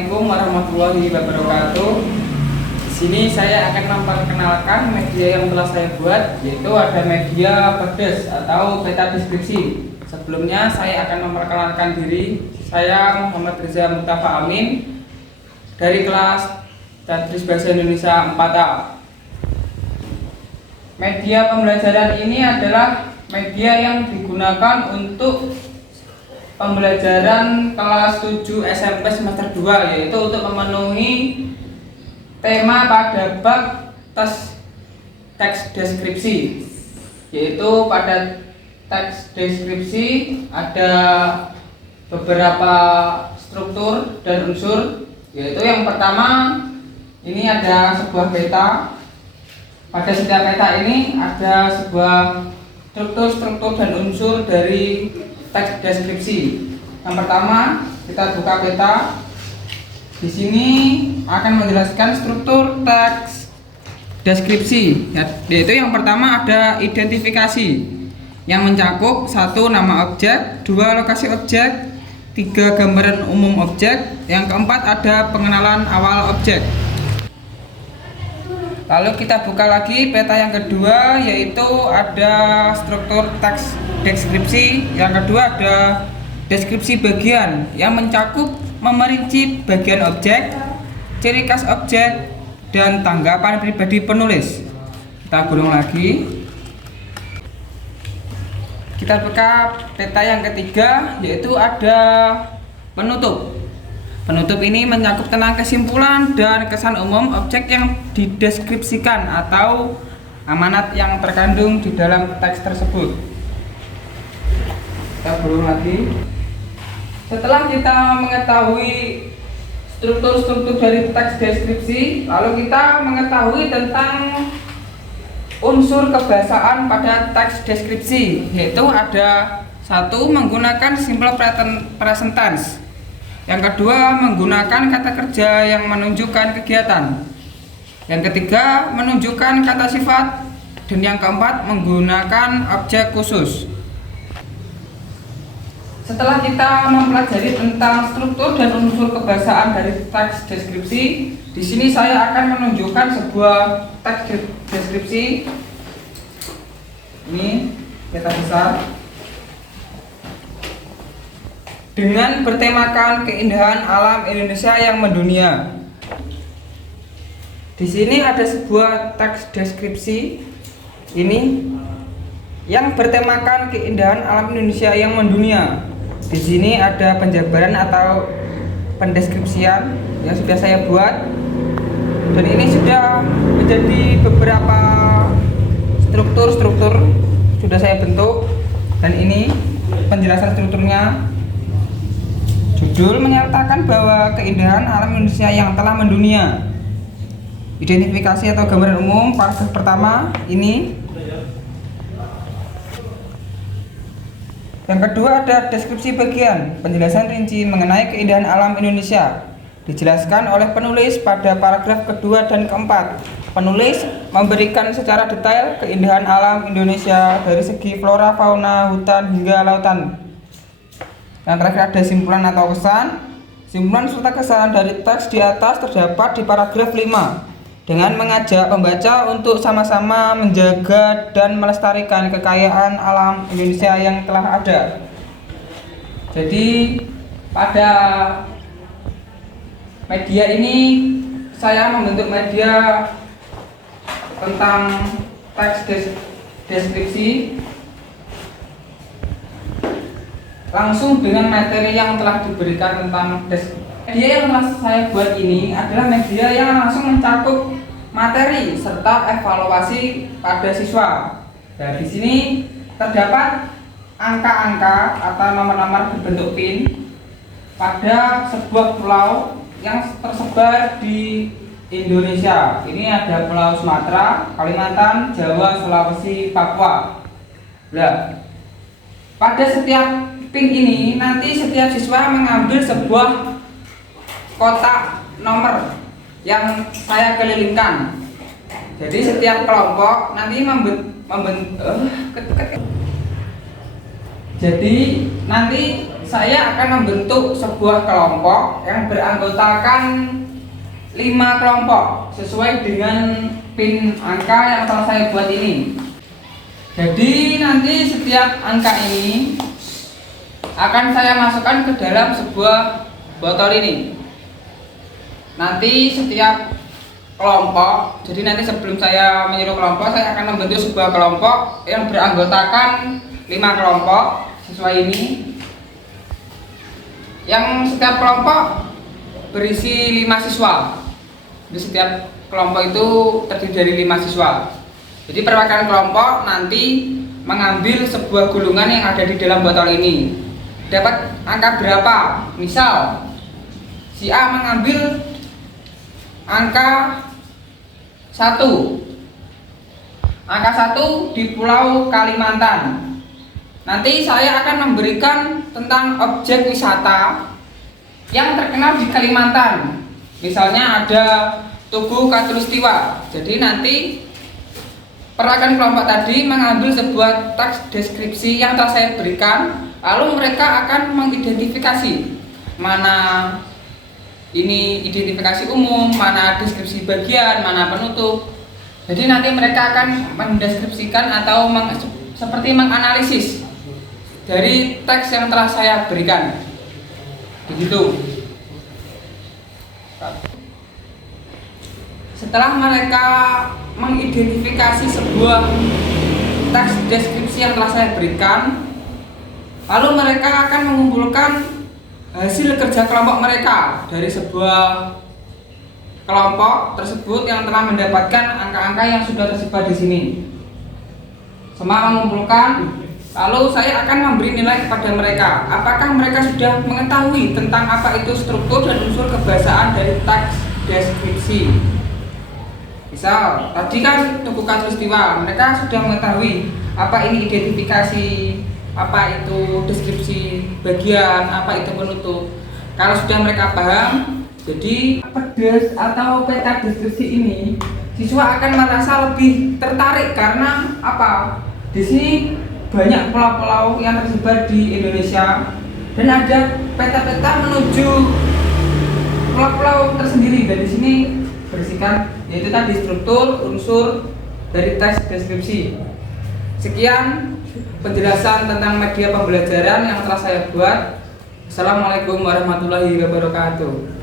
Assalamualaikum warahmatullahi wabarakatuh. Di sini saya akan memperkenalkan media yang telah saya buat, yaitu ada media Perdes atau peta deskripsi. Sebelumnya saya akan memperkenalkan diri. Saya Muhammad Reza Mustafa Amin dari kelas Tadris Bahasa Indonesia 4A. Media pembelajaran ini adalah media yang digunakan untuk pembelajaran kelas 7 SMP semester 2, yaitu untuk memenuhi tema pada bab teks deskripsi. Yaitu pada teks deskripsi ada beberapa struktur dan unsur, yaitu yang pertama ini ada sebuah peta. Pada setiap peta ini ada sebuah struktur dan unsur dari teks deskripsi. Yang pertama, kita buka peta. Di sini akan menjelaskan struktur teks deskripsi. Yaitu yang pertama ada identifikasi yang mencakup 1. Nama objek, 2. Lokasi objek, 3. Gambaran umum objek, yang keempat ada pengenalan awal objek. Lalu kita buka lagi peta yang kedua, yaitu ada struktur teks deskripsi. Yang kedua ada deskripsi bagian yang mencakup memerinci bagian objek, ciri khas objek, dan tanggapan pribadi penulis. Kita gulung lagi. Kita buka peta yang ketiga, yaitu ada penutup. Penutup ini mencakup tentang kesimpulan dan kesan umum objek yang dideskripsikan atau amanat yang terkandung di dalam teks tersebut. Kita gulung lagi. Setelah kita mengetahui struktur-struktur dari teks deskripsi, lalu kita mengetahui tentang unsur kebahasaan pada teks deskripsi, yaitu ada 1. Menggunakan simple present tense. Yang kedua, menggunakan kata kerja yang menunjukkan kegiatan. Yang ketiga, menunjukkan kata sifat. Dan yang keempat, menggunakan objek khusus. Setelah kita mempelajari tentang struktur dan unsur kebahasaan dari teks deskripsi, di sini saya akan menunjukkan sebuah teks deskripsi. Ini peta besar dengan bertemakan keindahan alam Indonesia yang mendunia. Di sini ada sebuah teks deskripsi ini yang bertemakan keindahan alam Indonesia yang mendunia. Di sini ada penjabaran atau pendeskripsian yang sudah saya buat, dan ini sudah menjadi beberapa struktur sudah saya bentuk, dan ini penjelasan strukturnya. Judul menyatakan bahwa keindahan alam Indonesia yang telah mendunia. Identifikasi atau gambaran umum paragraf pertama ini. Yang kedua ada deskripsi bagian, penjelasan rinci mengenai keindahan alam Indonesia. Dijelaskan oleh penulis pada paragraf kedua dan keempat. Penulis memberikan secara detail keindahan alam Indonesia dari segi flora, fauna, hutan hingga lautan. Yang terakhir ada simpulan atau kesan. Simpulan serta kesan dari teks di atas terdapat di paragraf 5 dengan mengajak pembaca untuk sama-sama menjaga dan melestarikan kekayaan alam Indonesia yang telah ada. Jadi pada media ini saya membentuk media tentang teks deskripsi langsung dengan materi yang telah diberikan tentang media yang telah saya buat ini adalah media yang langsung mencakup materi serta evaluasi pada siswa. Nah, di sini terdapat angka-angka atau nomor-nomor berbentuk pin pada sebuah pulau yang tersebar di Indonesia. Ini ada Pulau Sumatera, Kalimantan, Jawa, Sulawesi, Papua. Nah, pada setiap pin ini nanti setiap siswa mengambil sebuah kotak nomor yang saya kelilingkan. Jadi setiap kelompok nanti Jadi nanti saya akan membentuk sebuah kelompok yang beranggotakan 5 kelompok sesuai dengan pin angka yang telah saya buat ini. Jadi nanti setiap angka ini akan saya masukkan ke dalam sebuah botol ini. Nanti setiap kelompok, jadi nanti sebelum saya menyuruh kelompok, saya akan membentuk sebuah kelompok yang beranggotakan 5 kelompok sesuai ini. Yang setiap kelompok berisi 5 siswa. Jadi setiap kelompok itu terdiri dari 5 siswa. Jadi perwakilan kelompok nanti mengambil sebuah gulungan yang ada di dalam botol ini. Dapat angka berapa? Misal si A mengambil angka 1. Angka 1 di Pulau Kalimantan. Nanti saya akan memberikan tentang objek wisata yang terkenal di Kalimantan. Misalnya ada Tugu Katulistiwa. Jadi nanti perwakilan kelompok tadi mengambil sebuah teks deskripsi yang telah saya berikan, lalu mereka akan mengidentifikasi mana ini identifikasi umum, mana deskripsi bagian, mana penutup. Jadi nanti mereka akan mendeskripsikan atau seperti menganalisis dari teks yang telah saya berikan. Begitu. Setelah mereka mengidentifikasi sebuah teks deskripsi yang telah saya berikan, lalu mereka akan mengumpulkan hasil kerja kelompok mereka dari sebuah kelompok tersebut yang telah mendapatkan angka-angka yang sudah tersebar di sini. Semua mengumpulkan, lalu saya akan memberi nilai kepada mereka. Apakah mereka sudah mengetahui tentang apa itu struktur dan unsur kebahasaan dari teks deskripsi? Misal, tadi kan Tugu Katulistiwa, mereka sudah mengetahui apa ini identifikasi, apa itu deskripsi bagian, apa itu penutup. Kalau sudah mereka paham, jadi pedes atau peta deskripsi ini, siswa akan merasa lebih tertarik karena apa? Di sini banyak pulau-pulau yang tersebar di Indonesia dan ada peta-peta menuju pulau-pulau tersendiri. Dan di sini berisikan yaitu tadi struktur, unsur dari teks deskripsi. Sekian penjelasan tentang media pembelajaran yang telah saya buat. Assalamualaikum warahmatullahi wabarakatuh.